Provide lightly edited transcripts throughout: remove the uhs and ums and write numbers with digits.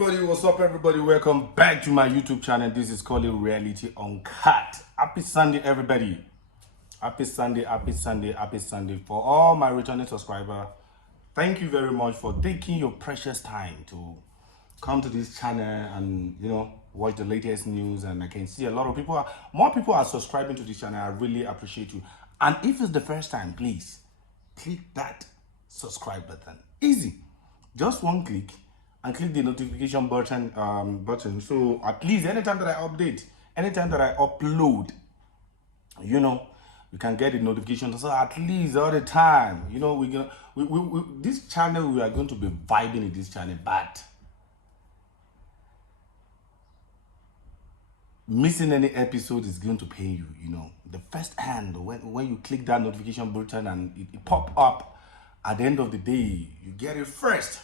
everybody? What's up, everybody? Welcome back to my YouTube channel. This is called Reality Uncut. Happy Sunday, everybody. Happy Sunday, happy Sunday, happy Sunday. For all my returning subscribers, thank you very much for taking your precious time to come to this channel and, watch the latest news. And I can see a lot of people, more people are subscribing to this channel. I really appreciate you. And if it's the first time, please click that subscribe button. Easy. Just one click and click the notification button. So at least anytime that I update, anytime that I upload, you can get the notification. So at least all the time, this channel, we are going to be vibing in this channel, but missing any episode is going to pain you. The first hand, when you click that notification button and it pop up, at the end of the day, you get it first.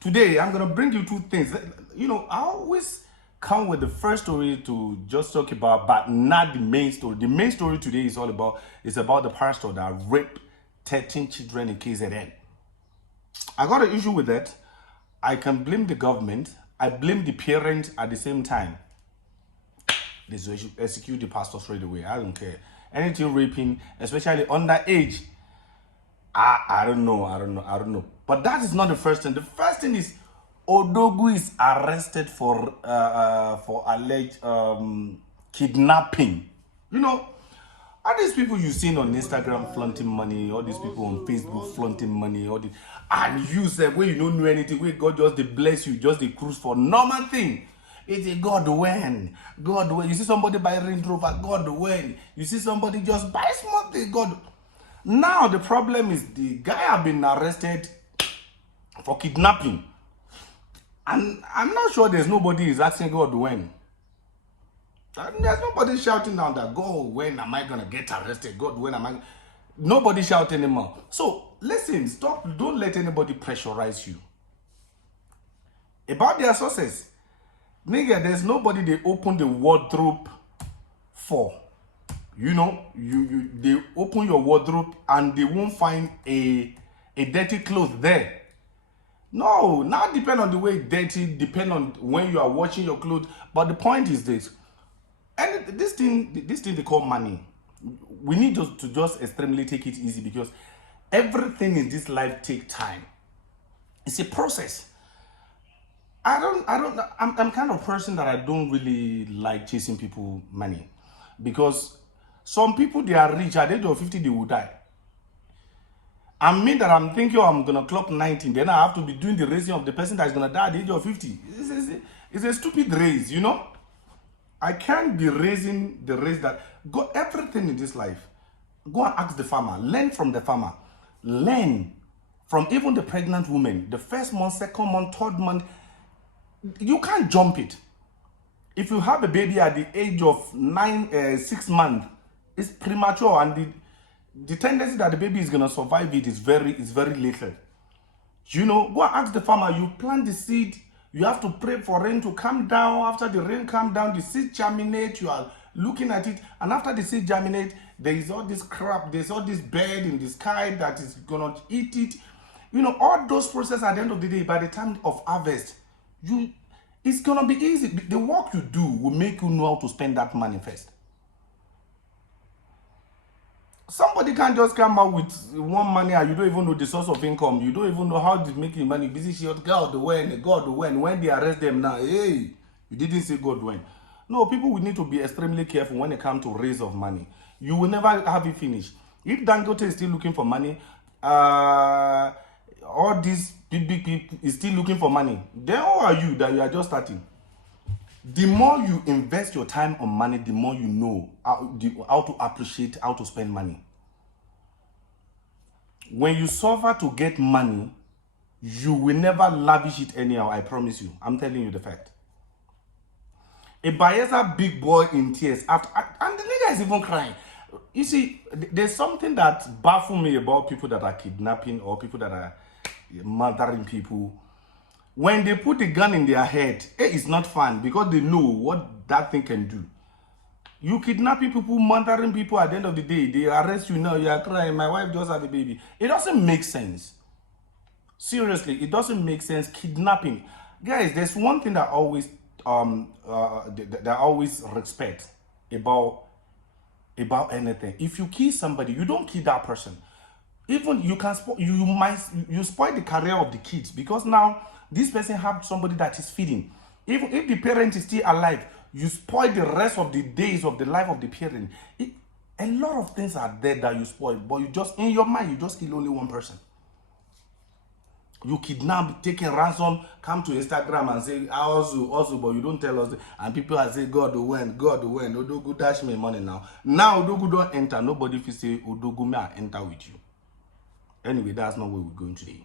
Today I'm gonna bring you two things. I always come with the first story to just talk about, but not the main story. The main story today is about the pastor that raped 13 children in KZN. I got an issue with that. I can blame the government. I blame the parents at the same time. They should execute the pastor straight away. I don't care. Anything raping, especially underage, I don't know. But that is not the first thing. The first thing is Odogu is arrested for alleged kidnapping. All these people you seen on Instagram flaunting money, all these people on Facebook flaunting money, and you say where you don't know anything, where God just they bless you, just they cruise for normal thing. It's a God when. You see somebody buy Range Rover, God when. You see somebody just buy small thing, God. Now the problem is the guy have been arrested for kidnapping, and I'm not sure there's nobody is asking God when. There's nobody shouting down that God when am I gonna get arrested? God when am I? Nobody shout anymore. So listen, stop. Don't let anybody pressurize you about their sources. Nigga, there's nobody they open the wardrobe for. They open your wardrobe and they won't find a dirty clothes there. No, not depend on the way dirty, depend on when you are washing your clothes. But the point is this, and this thing they call money. We need to just extremely take it easy, because everything in this life take time. It's a process. I'm kind of person that I don't really like chasing people money, because some people, they are rich at the age of 50, they will die. I mean that I'm thinking I'm gonna clock 19, then I have to be doing the raising of the person that's gonna die at the age of 50. It's a stupid race, I can't be raising the race that go everything in this life. Go and ask the farmer, learn from the farmer, learn from even the pregnant woman. The first month, second month, third month, you can't jump it. If you have a baby at the age of 6 months, it's premature, and the tendency that the baby is gonna survive it is very little. Go and ask the farmer. You plant the seed, you have to pray for rain to come down. After the rain come down, the seed germinate. You are looking at it, and after the seed germinate, there is all this crap, there's all this bird in the sky that is gonna eat it. All those processes at the end of the day, by the time of harvest, it's gonna be easy. The work you do will make you know how to spend that money first. Somebody can't just come out with one money and you don't even know the source of income. You don't even know how to make money. Busy shit, God when they arrest them now. Hey, you didn't say God when. No, people will need to be extremely careful when it comes to raise of money. You will never have it finished. If Dangote is still looking for money, all these big people is still looking for money, then who are you that you are just starting? The more you invest your time on money, the more you know how to appreciate, how to spend money. When you suffer to get money, you will never lavish it anyhow, I promise you. I'm telling you the fact. A Bayelsa big boy in tears after, and the nigga is even crying. You see, there's something that baffles me about people that are kidnapping or people that are murdering people. When they put the gun in their head, it's not fun, because they know what that thing can do. You kidnapping people, murdering people, at the end of the day, they arrest you now, you are crying, my wife just had a baby. It doesn't make sense. Seriously, it doesn't make sense. Kidnapping, guys. There's one thing that that I always respect about anything. If you kill somebody, you don't kill that person. Even you can you spoil the career of the kids, because now this person have somebody that is feeding. Even if the parent is still alive, you spoil the rest of the days of the life of the parent. A lot of things are there that you spoil, but you just, in your mind, you just kill only one person. You kidnap, taking ransom, come to Instagram and say, also, but you don't tell us. And people are saying, God will win, Odogu dash me money now. Now Odogu don't enter. Nobody will say, Odogu may enter with you. Anyway, that's not where we're going today.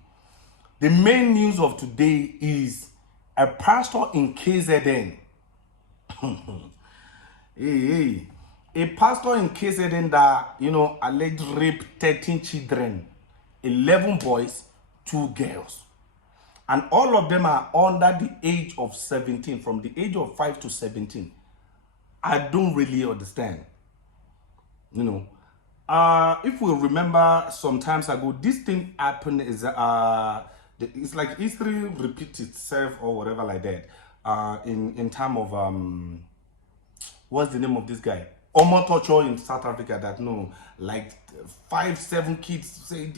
The main news of today is a pastor in KZN. A pastor in KZN that, alleged rape 13 children, 11 boys, 2 girls. And all of them are under the age of 17, from the age of 5 to 17. I don't really understand. If we remember some times ago, this thing happened is it's like history repeats itself or whatever like that. In time of what's the name of this guy? Omotocho in South Africa, that like 5-7 kids say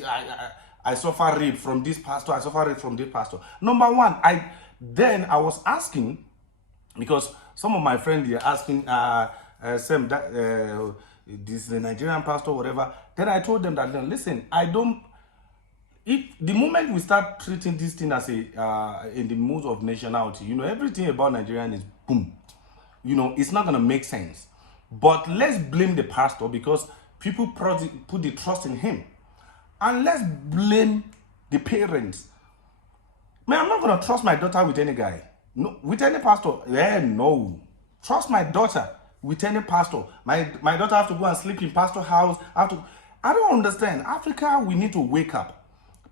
I suffer rape from this pastor, I suffer rape from this pastor. Number one, I was asking, because some of my friends are asking, Sam, that this is the Nigerian pastor, whatever. Then I told them that, listen, if the moment we start treating this thing as in the mood of nationality, everything about Nigerian is boom. It's not gonna make sense. But let's blame the pastor, because people put the trust in him. And let's blame the parents. Man, I'm not gonna trust my daughter with any guy. No, with any pastor. No. Trust my daughter with any pastor. My daughter have to go and sleep in pastor house. I don't understand. Africa, we need to wake up.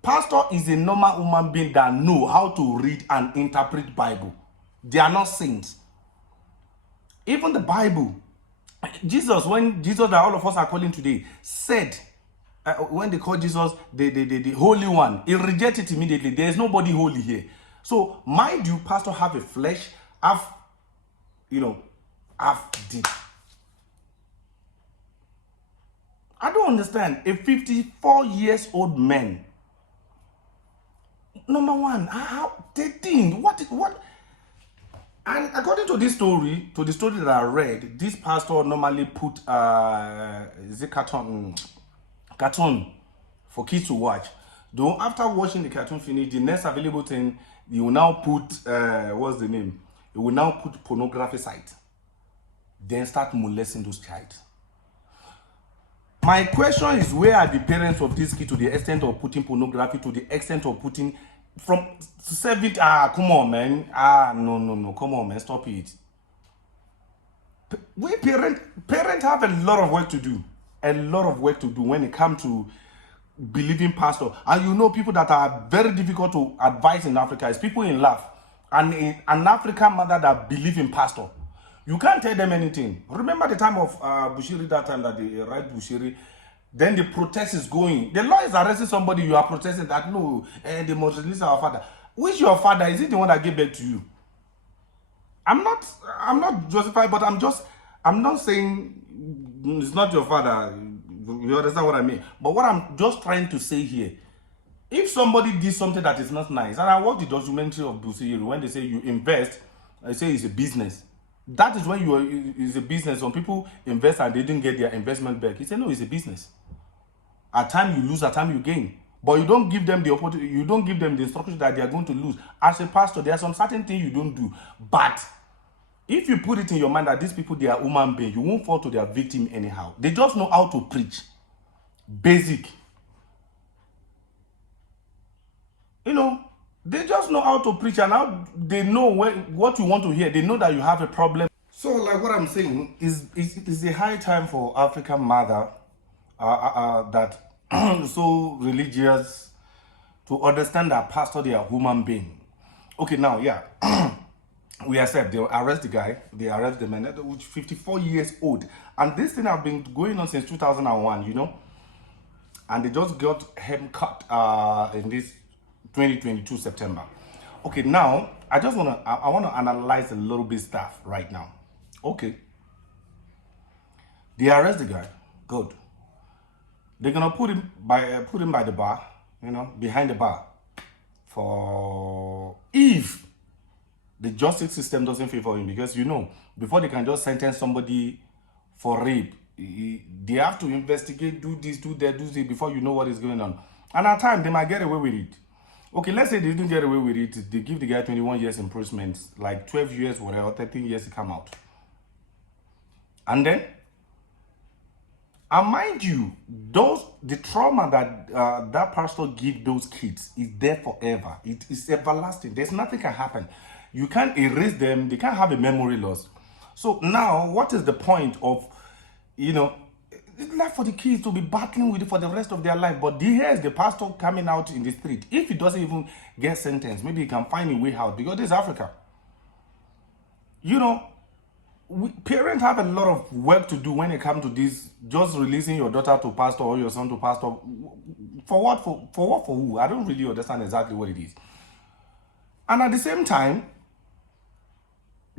Pastor is a normal human being that know how to read and interpret Bible. They are not saints. Even the Bible, when Jesus that all of us are calling today, said, when they call Jesus the Holy One, he rejected it immediately. There is nobody holy here. So, mind you, pastor have a flesh, have deep. I don't understand. A 54 years old man. Number one, how they think what? And according to this story, the story that I read, this pastor normally put cartoon for kids to watch. Though after watching the cartoon finish, the next available thing, you will now put what's the name? You will now put pornography site. Then start molesting those child. My question is, where are the parents of this kid to the extent of putting pornography, to the extent of putting from 7? Come on, man. No. Come on, man. Stop it. We parents have a lot of work to do. A lot of work to do when it comes to believing pastor. And people that are very difficult to advise in Africa is people in love. And an African mother that believe in pastor. You can't tell them anything. Remember the time of Bushiri, that time that they write Bushiri, then the protest is going. The law is arresting somebody, you are protesting that no, they must release our father. Which your father? Is it the one that gave birth to you? I'm not justified, but I'm not saying it's not your father. You understand what I mean? But what I'm just trying to say here, if somebody did something that is not nice, and I watched the documentary of Bushiri, when they say you invest, I say it's a business. That is when it's a business. Some people invest and they didn't get their investment back. He said, no, it's a business. At time you lose, at time you gain. But you don't give them the opportunity, you don't give them the instruction that they are going to lose. As a pastor, there are some certain things you don't do. But if you put it in your mind that these people, they are human beings, you won't fall to their victim anyhow. They just know how to preach. Basic. They just know how to preach, and how they know what you want to hear. They know that you have a problem. So, like what I'm saying, it is a high time for African mother that so religious to understand that pastor, they are human being. Okay, now, yeah, we accept. They arrest the guy. They arrest the man, which 54 years old. And this thing have been going on since 2001, And they just got him cut in this 2022 September. Okay, now I just want to I want to analyze a little bit stuff right now. Okay, they arrest the guy. Good. They're gonna put him by the bar, behind the bar, for if the justice system doesn't favor him, because before they can just sentence somebody for rape, they have to investigate, do this, do that, do this before you know what is going on. And at times they might get away with it. Okay, let's say they didn't get away with it. They give the guy 21 years imprisonment, like 12 years, whatever, 13 years to come out. And then, and mind you, the trauma that that pastor give those kids is there forever. It is everlasting. There's nothing can happen. You can't erase them. They can't have a memory loss. So now, what is the point of, it's left for the kids to be battling with it for the rest of their life? But here's the pastor coming out in the street. If he doesn't even get sentenced, maybe he can find a way out, because this is Africa. Parents have a lot of work to do when it comes to this. Just releasing your daughter to pastor or your son to pastor, for what? For what? For who? I don't really understand exactly what it is. And at the same time,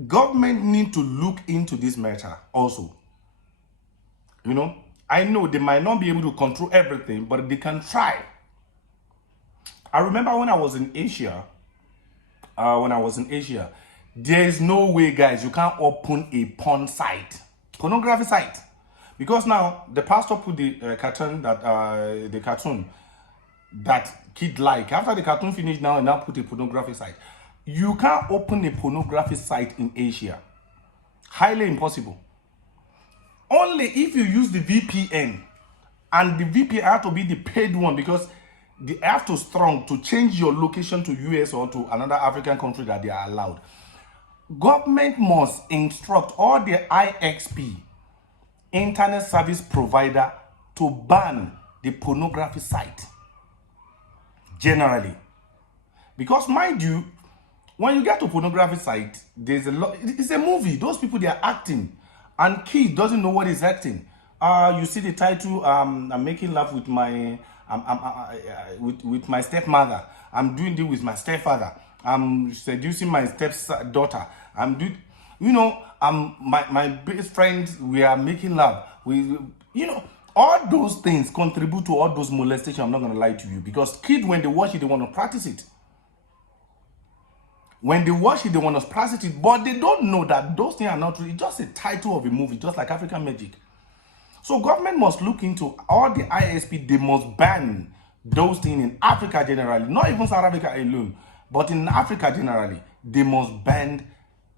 government need to look into this matter also. I know they might not be able to control everything, but they can try. I remember when I was in Asia, there is no way, guys, you can't open a pornography site. Because now the pastor put the cartoon that kid like. After the cartoon finished now, and now put a pornography site. You can't open a pornography site in Asia. Highly impossible. Only if you use the VPN. And the VPN have to be the paid one, because they have to strong to change your location to US or to another African country that they are allowed. Government must instruct all the IXP, internet service provider, to ban the pornography site generally. Because mind you, when you get to pornography site, there's a lot. It's a movie. Those people, they are acting, and kid doesn't know what is acting. You see the title. I'm making love with my with my stepmother. I'm doing this with my stepfather. I'm seducing my stepdaughter. I'm doing, my best friends. We are making love. All those things contribute to all those molestation. I'm not gonna lie to you, because kids, when they watch it, they want to practice it. When they watch it, they want to practice it, but they don't know that those things are not really just a title of a movie, just like African Magic. So government must look into all the ISP. They must ban those things in Africa generally, not even South Africa alone, but in Africa generally. They must ban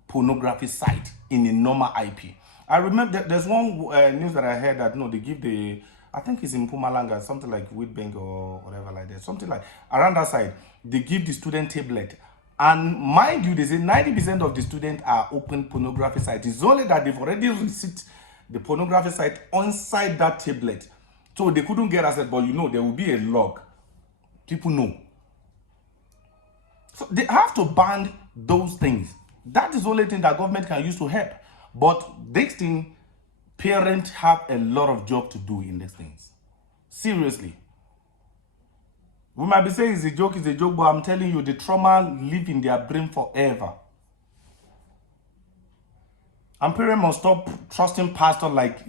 pornography site in a normal IP. I remember there's one news that I heard that they give I think it's in Mpumalanga, something like Witbank or whatever like that, something like around that side. They give the student tablet. And mind you, they say 90% of the students are open pornography sites. It's only that they've already received the pornography site inside that tablet. So they couldn't get access, but there will be a log. People know. So they have to ban those things. That is the only thing that government can use to help. But this thing, parents have a lot of job to do in these things. Seriously. We might be saying it's a joke, but I'm telling you, the trauma live in their brain forever. And parents must stop trusting pastor like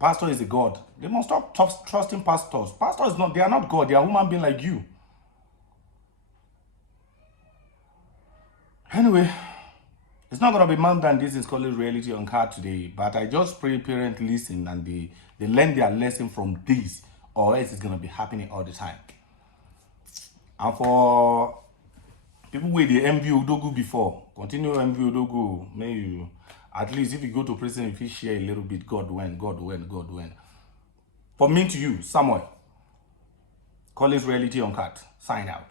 pastor is a god. They must stop trusting pastors. Pastors they are not God, they are human beings like you. Anyway, it's not gonna be more than this. Is called Reality on Card today. But I just pray parents listen and they learn their lesson from this, or else it's gonna be happening all the time. And for people with the envy Odogu before, continue envy Odogu. May you, at least if you go to prison, if you share a little bit, God win. For me to you, Samuel, KOLE'S Reality on Card. Sign out.